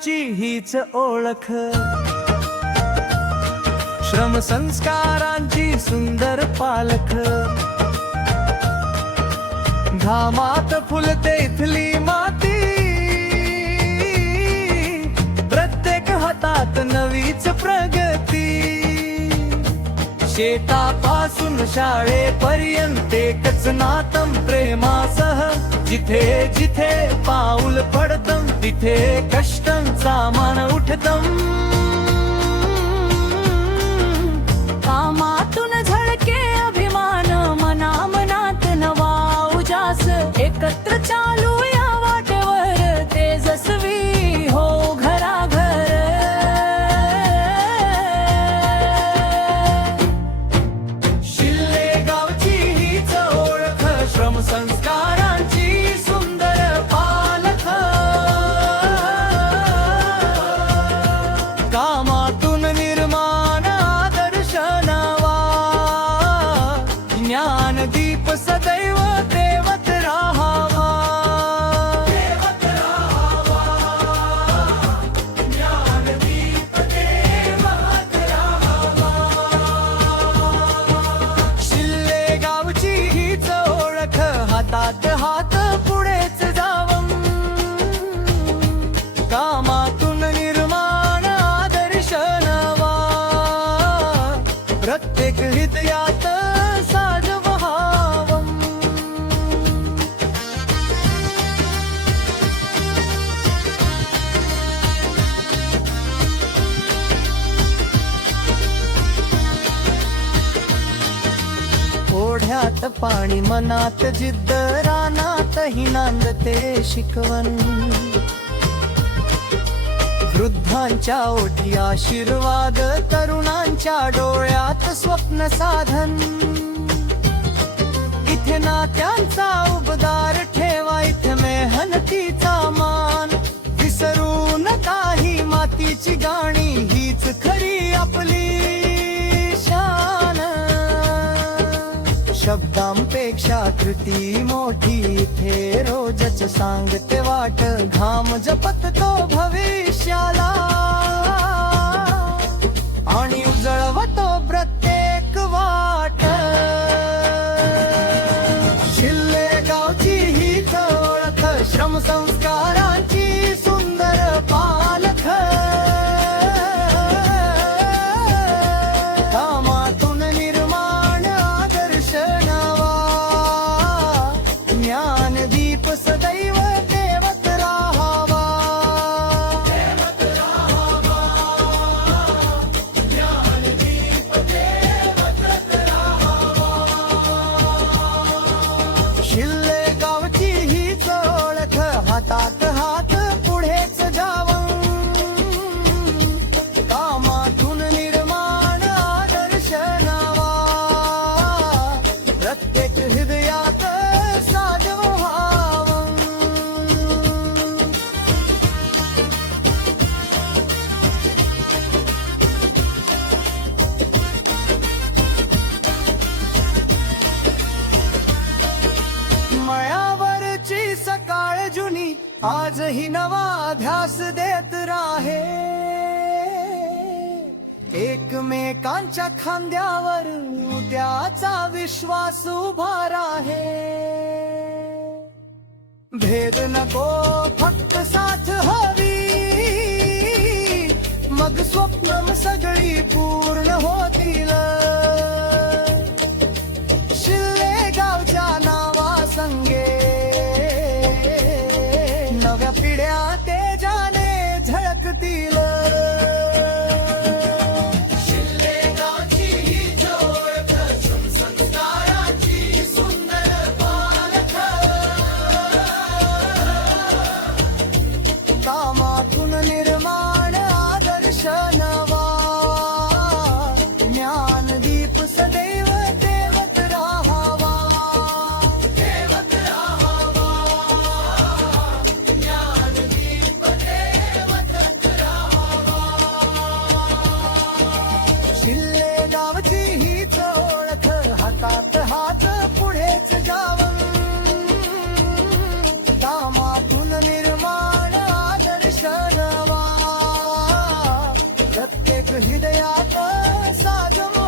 गावची हीच ओळख, श्रम संस्कारांची सुंदर पालख, घामात फुलते इथली माती, प्रत्येक हातात नवीच प्रगती, शेतापासून शाळेपर्यंत एकच नातं प्रेमासह, जिथे जिथे पाऊल पडतं तिथे कष्टांचा मान उठतं, कामातून झळके अभिमान, मना मनात नवा उजास, एकत्र चालूया वाटेवर तेजस्वी हो घराघर, शिल्ले गावची हीच ओळख, श्रम संस्कारांची सुंदर पालख, कामातून निर्माण आदर्श नवा, ज्ञानदीप सदैव तेवत राहावा, ज्ञानदीप तेवत राहावा, शिल्ले गावची हीच ओळख, हातात हात पुढेच जावं, कामातून निर्माण आदर्श नवा, प्रत्येक हृदयात साजवावं, ओढ्यात पाणी मनात जिद्द, रानातही नांदते शिकवण, वृद्धांच्या ओठी आशीर्वाद, तरुणांच्या डोळ्यात स्वप्न साधन, इथे नात्यांचा उबदार ठेवा, इथे मेहनतीचा मान, विसरू नका ही मातीची गाणी, हीच खरी आपली शान, शब्दांपेक्षा कृती मोठी, इथे रोजच सांगते वाट, घाम जपत तो भविष्याला, आणि उजळवतो प्रत्येक वाट, शिल्ले गावची हीच ओळख, श्रम संस्कारांची सुंदर पालख, कामातून निर्माण आदर्श नवा, ज्ञानदीप सदैव तेवत राहावा, ज्ञानदीप तेवत राहावा, शिल्ले गावची हीच ओळख, हातात हात पुढेच जावं, कामातून निर्माण आदर्श नवा, प्रत्येक हृदयात साजवावं, मळ्यावरची सकाळ जुनी आजही नवा ध्यास देत राहे, एकमेकांच्या खांद्यावर उद्याचा विश्वास उभा राहे, भेद नको फक्त साथ हवी, मग स्वप्न सगळी पूर्ण होतील, शिल्ले गावच्या नावा संगे, नव्या पिढ्या तेजाने झळकतील, शिल्ले गावची हीच ओळख, श्रम संस्कारांची सुंदर पालख, कामातून निर्माण आदर्श नवा, ज्ञानदीप सदैव तेवत राहावा, तेवत राहावा, ज्ञानदीप तेवत राहावा, शिल्ले गावची हीच ओळख, हातात हात पुढेच जावं, कामातून निर्माण आदर्श नवा. एक हृदयात साजम